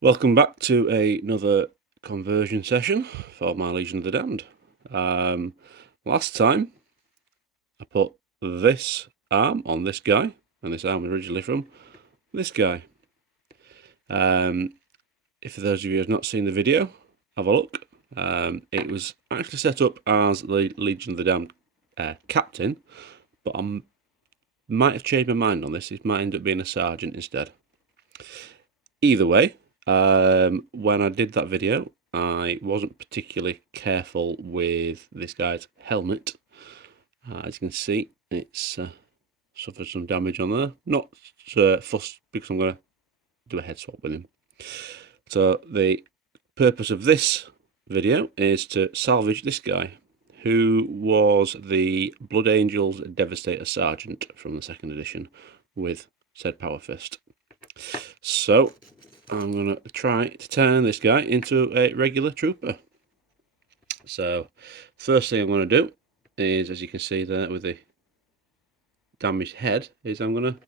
Welcome back to another conversion session for my Legion of the Damned. Last time I put this arm on this guy, and this arm was originally from this guy. If for those of you who have not seen the video, have a look. It was actually set up as the Legion of the Damned captain, but I might have changed my mind on this. It might end up being a sergeant instead. Either way, when I did that video, I wasn't particularly careful with this guy's helmet. As you can see, it's suffered some damage on there. Not fussed because I'm going to do a head swap with him. So the purpose of this video is to salvage this guy, who was the Blood Angels Devastator Sergeant from the 2nd edition with said Power Fist. So I'm going to try to turn this guy into a regular trooper. So first thing I'm going to do is, as you can see there with the damaged head, is I'm going to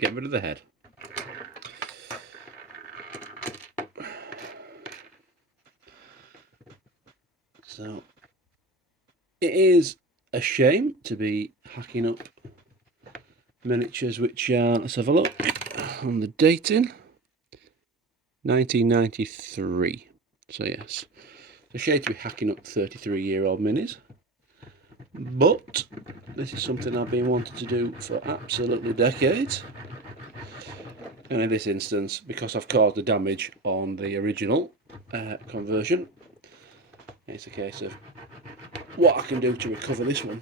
get rid of the head. So it is a shame to be hacking up miniatures which are, let's have a look on the dating, 1993. So yes, it's a shame to be hacking up 33-year-old minis, but this is something I've been wanting to do for absolutely decades. And in this instance, because I've caused the damage on the original conversion, it's a case of what I can do to recover this one.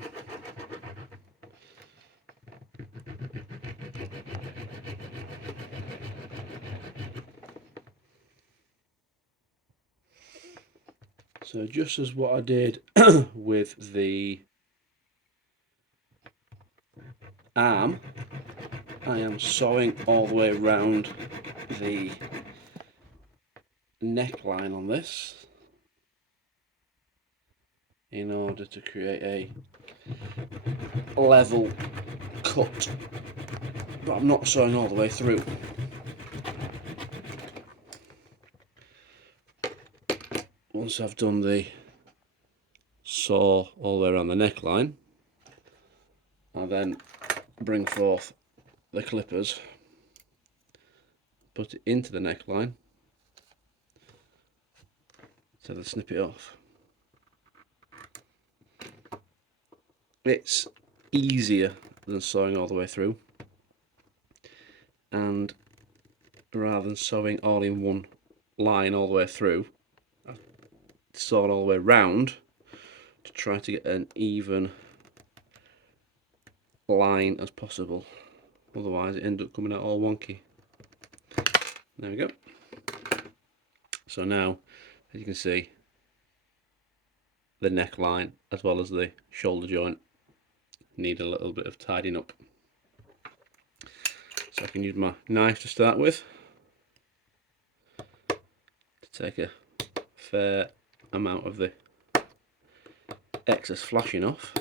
So just as what I did with the arm, I am sewing all the way around the neckline on this in order to create a level cut, but I'm not sewing all the way through. Once I've done the saw all the way around the neckline, I then bring forth the clippers, put it into the neckline, so to snip it off. It's easier than sewing all the way through, and rather than sewing all in one line all the way through, I've sewed all the way round to try to get an even line as possible. Otherwise it ends up coming out all wonky. There we go. So now, as you can see, the neckline as well as the shoulder joint need a little bit of tidying up. So I can use my knife to start with to take a fair amount of the excess flashing off.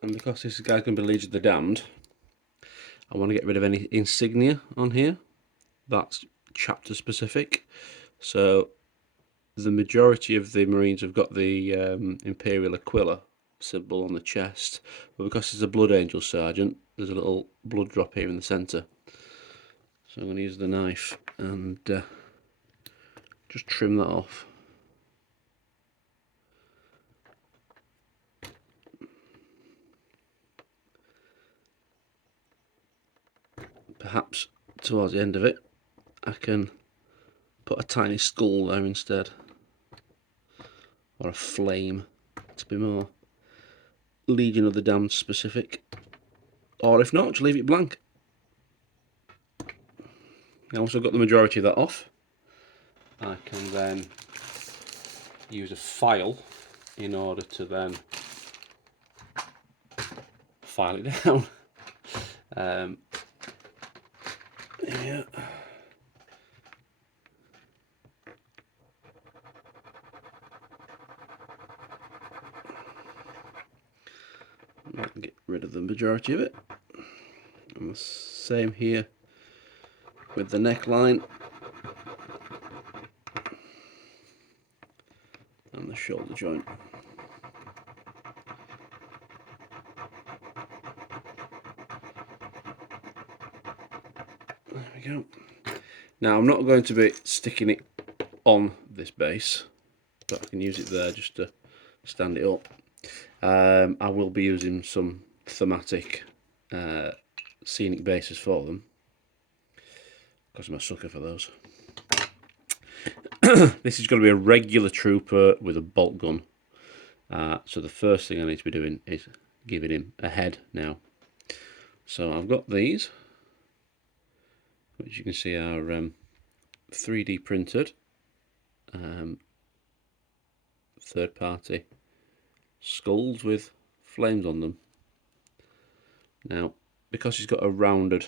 And because this guy's going to be Legion of the Damned, I want to get rid of any insignia on here. That's chapter specific. So the majority of the Marines have got the Imperial Aquila symbol on the chest, but because it's a Blood Angel Sergeant, there's a little blood drop here in the centre. So I'm going to use the knife and just trim that off. Perhaps towards the end of it I can put a tiny skull there instead, or a flame to be more Legion of the Damned specific, or if not, just leave it blank. Once I've got the majority of that off, I can then use a file in order to then file it down. Yeah. rid of the majority of it. And the same here with the neckline and the shoulder joint. There we go. Now I'm not going to be sticking it on this base, but I can use it there just to stand it up. I will be using some thematic scenic bases for them, because I'm a sucker for those. This is going to be a regular trooper with a bolt gun. So the first thing I need to be doing is giving him a head now. So I've got these, which you can see are 3D printed, third party skulls with flames on them. Now, because he's got a rounded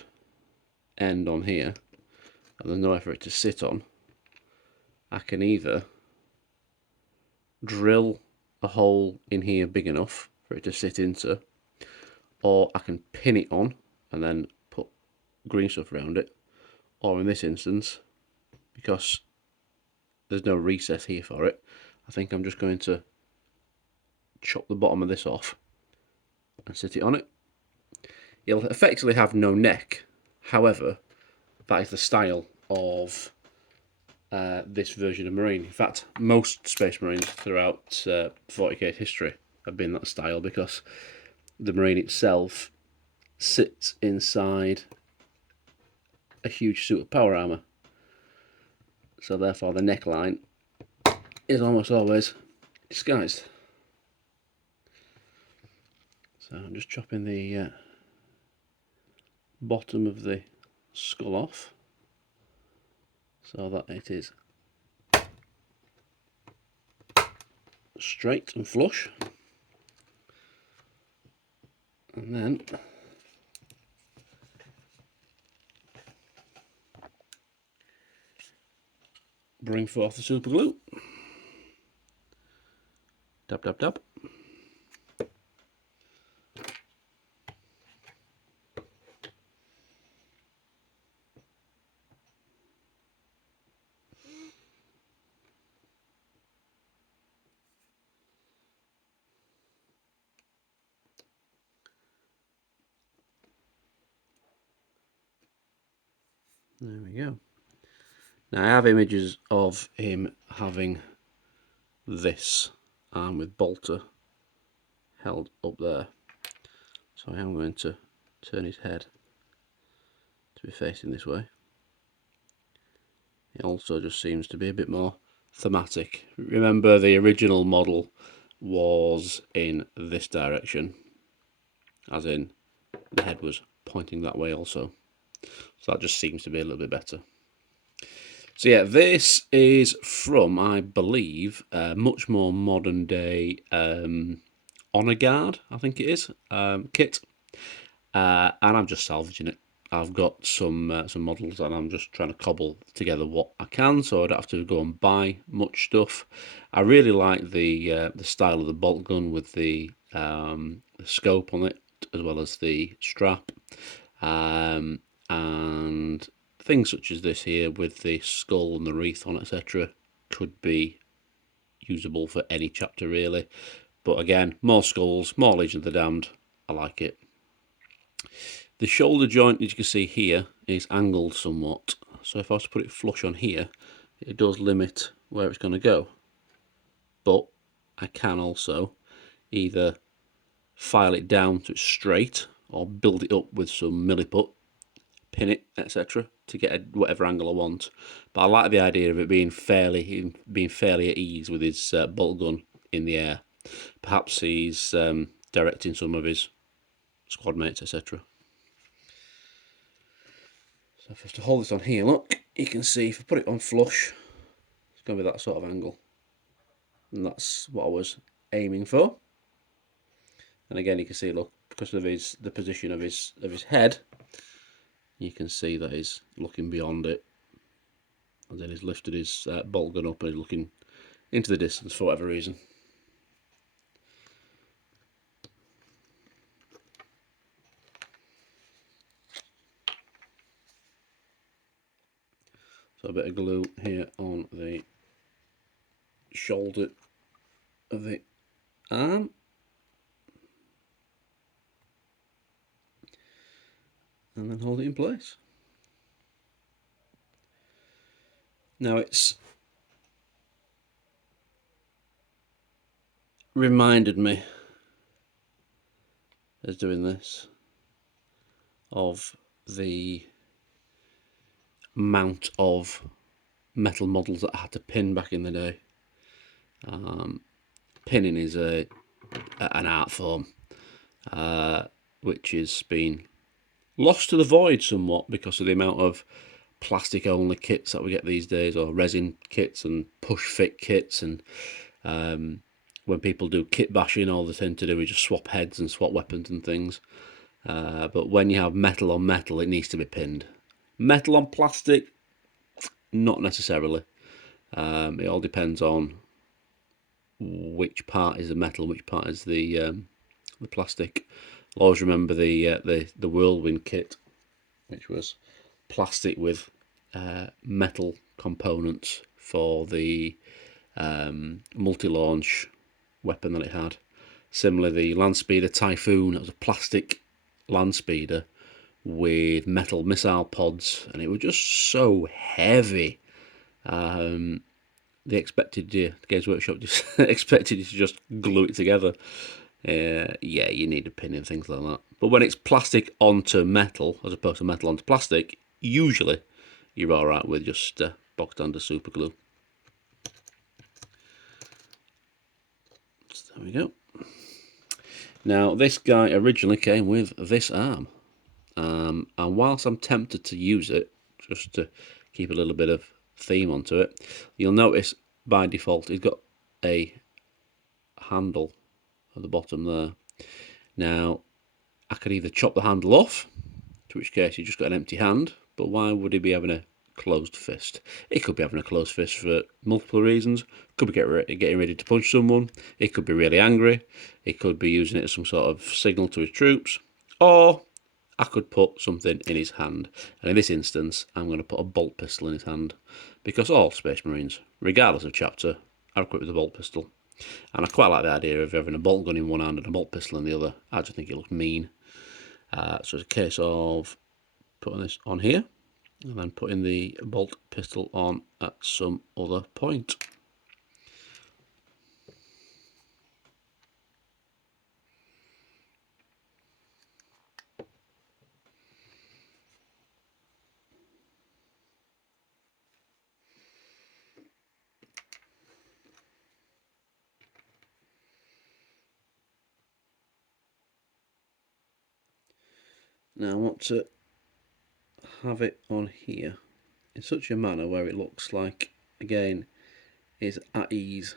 end on here, and there's nowhere for it to sit on, I can either drill a hole in here big enough for it to sit into, or I can pin it on and then put green stuff around it, or in this instance, because there's no recess here for it, I think I'm just going to chop the bottom of this off and sit it on it. You'll effectively have no neck, however, that is the style of this version of Marine. In fact, most Space Marines throughout 40k history have been that style, because the Marine itself sits inside a huge suit of power armour. So therefore the neckline is almost always disguised. So I'm just chopping the bottom of the skull off so that it is straight and flush, and then bring forth the super glue. Dab, dab, dab. There we go. Now I have images of him having this arm with bolter held up there. So I am going to turn his head to be facing this way. It also just seems to be a bit more thematic. Remember, the original model was in this direction, as in the head was pointing that way also. So that just seems to be a little bit better. So yeah, this is from, I believe, a much more modern day Honor Guard, I think it is, kit. And I'm just salvaging it. I've got some models, and I'm just trying to cobble together what I can, so I don't have to go and buy much stuff. I really like the style of the bolt gun with the scope on it, as well as the strap, and things such as this here with the skull and the wreath on, etc., could be usable for any chapter really. But again, more skulls, more Legion of the Damned. I like it. The shoulder joint, as you can see here, is angled somewhat. So if I was to put it flush on here, it does limit where it's going to go. But I can also either file it down to straight, or build it up with some milliput, pin it, etc., to get whatever angle I want. But I like the idea of it being fairly at ease with his bolt gun in the air. Perhaps he's directing some of his squad mates, etc. So if I was to hold this on here, look, you can see if I put it on flush, it's going to be that sort of angle. And that's what I was aiming for. And again, you can see, look, because of the position of his head, you can see that he's looking beyond it. And then he's lifted his bolt gun up and he's looking into the distance for whatever reason. So a bit of glue here on the shoulder of the arm. And then hold it in place. Now it's reminded me, as doing this, of the amount of metal models that I had to pin back in the day. Pinning is an art form which has been lost to the void somewhat because of the amount of plastic only kits that we get these days, or resin kits and push fit kits, and when people do kit bashing, all they tend to do is just swap heads and swap weapons and things. But when you have metal on metal, it needs to be pinned. Metal on plastic, not necessarily. It all depends on which part is the metal, which part is the plastic. I'll always remember the Whirlwind kit, which was plastic with metal components for the multi-launch weapon that it had. Similarly, the Landspeeder Typhoon, it was a plastic Landspeeder with metal missile pods, and it was just so heavy. They expected you, the Games Workshop just expected you to just glue it together. Yeah, you need a pin and things like that. But when it's plastic onto metal, as opposed to metal onto plastic, usually you're alright with just box standard super glue. So there we go. Now, this guy originally came with this arm. And whilst I'm tempted to use it, just to keep a little bit of theme onto it, you'll notice by default it's got a handle at the bottom there. Now, I could either chop the handle off, in which case you just got an empty hand, but why would he be having a closed fist? It could be having a closed fist for multiple reasons. It could be getting ready to punch someone. It could be really angry. It could be using it as some sort of signal to his troops. Or I could put something in his hand. And in this instance, I'm going to put a bolt pistol in his hand, because all Space Marines, regardless of chapter, are equipped with a bolt pistol. And I quite like the idea of having a bolt gun in one hand and a bolt pistol in the other. I just think it looks mean. So it's a case of putting this on here and then putting the bolt pistol on at some other point. Now I want to have it on here in such a manner where it looks like, again, is at ease,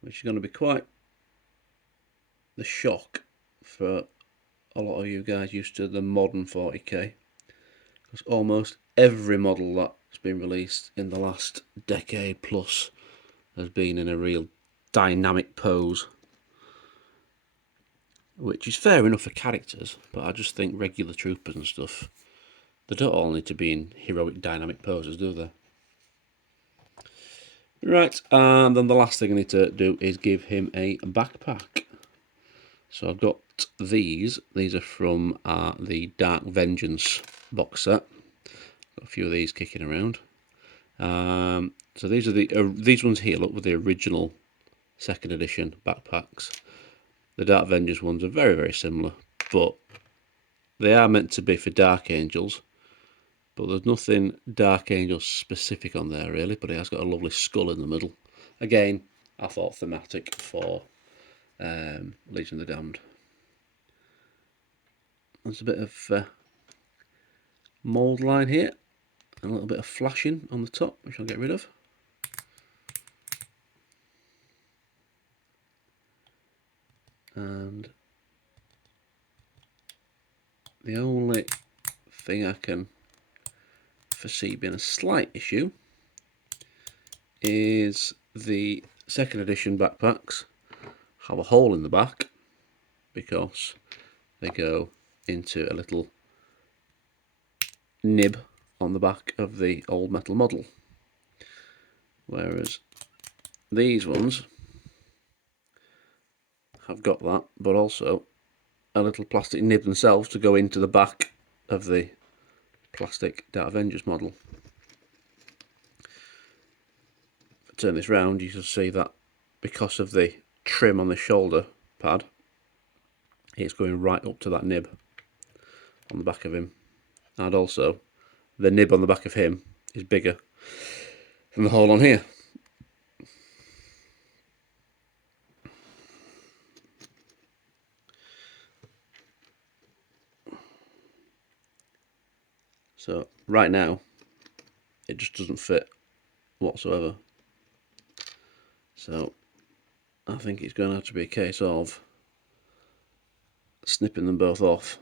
which is going to be quite the shock for a lot of you guys used to the modern 40k, because almost every model that's been released in the last decade plus has been in a real dynamic pose, which is fair enough for characters, but I just think regular troopers and stuff, they don't all need to be in heroic dynamic poses, do they? Right, and then the last thing I need to do is give him a backpack. So I've got these. These are from the Dark Vengeance box set. Got a few of these kicking around. So these are these ones here. Look, with the original second edition backpacks. The Dark Vengeance ones are very, very similar, but they are meant to be for Dark Angels. But there's nothing Dark Angel specific on there really. But it has got a lovely skull in the middle. Again, I thought thematic for Legion of the Damned. There's a bit of mould line here, and a little bit of flashing on the top, which I'll get rid of. And the only thing I can foresee being a slight issue is the second edition backpacks have a hole in the back because they go into a little nib on the back of the old metal model, whereas these ones have got that, but also a little plastic nib themselves to go into the back of the plastic Dark Avengers model. If I turn this round, you can see that because of the trim on the shoulder pad, it's going right up to that nib on the back of him. And also, the nib on the back of him is bigger than the hole on here. So right now, it just doesn't fit whatsoever. So I think it's going to have to be a case of snipping them both off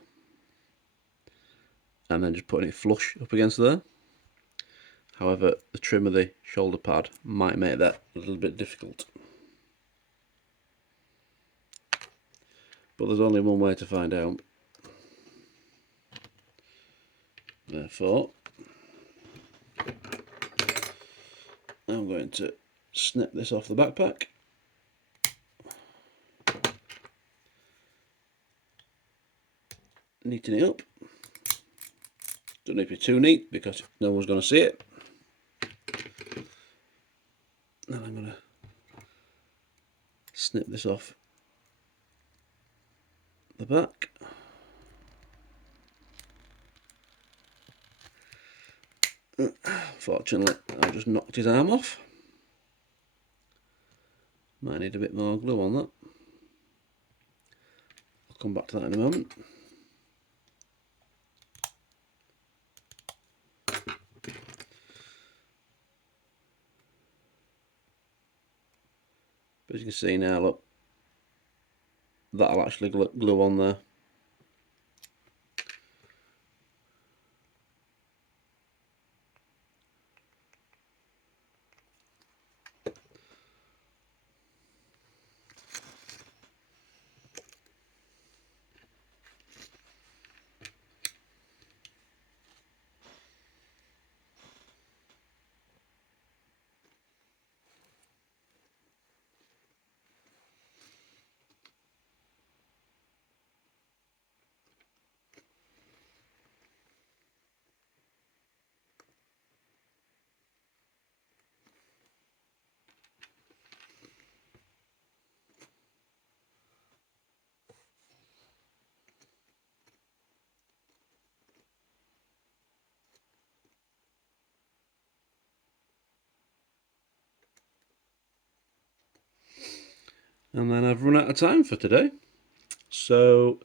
and then just putting it flush up against there. However, the trim of the shoulder pad might make that a little bit difficult. But there's only one way to find out. Therefore, I'm going to snip this off the backpack. Neaten it up. Don't need to be too neat because no one's going to see it. Then I'm going to snip this off the back. Fortunately, I just knocked his arm off. Might need a bit more glue on that. I'll come back to that in a moment. But as you can see now, look, that'll actually glue on there. And then I've run out of time for today. So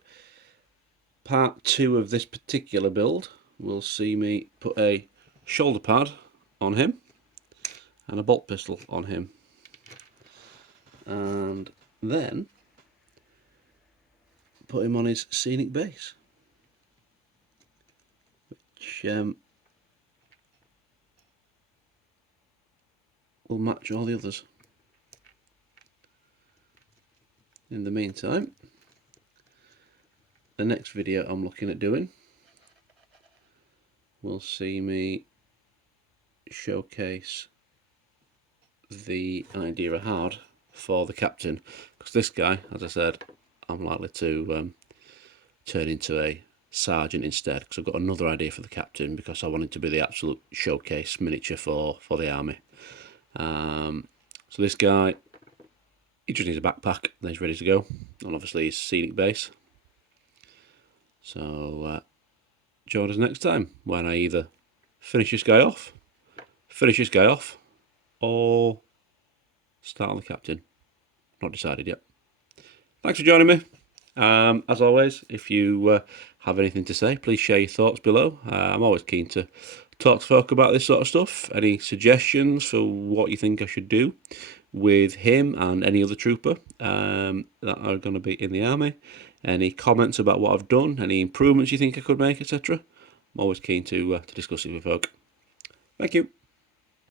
part 2 of this particular build will see me put a shoulder pad on him and a bolt pistol on him, and then put him on his scenic base, which will match all the others. In the meantime, the next video I'm looking at doing will see me showcase the idea I had for the captain, because this guy, as I said, I'm likely to turn into a sergeant instead, because I've got another idea for the captain, because I want it to be the absolute showcase miniature for the army. So this guy, he just needs a backpack, then he's ready to go, and obviously his scenic base. So join us next time when I either finish this guy off, or start on the captain. Not decided yet. Thanks for joining me. As always, if you have anything to say, please share your thoughts below. I'm always keen to talk to folk about this sort of stuff. Any suggestions for what you think I should do with him and any other trooper that are going to be in the army? Any comments about what I've done? Any improvements you think I could make, etc.? I'm always keen to discuss it with folk. Thank you.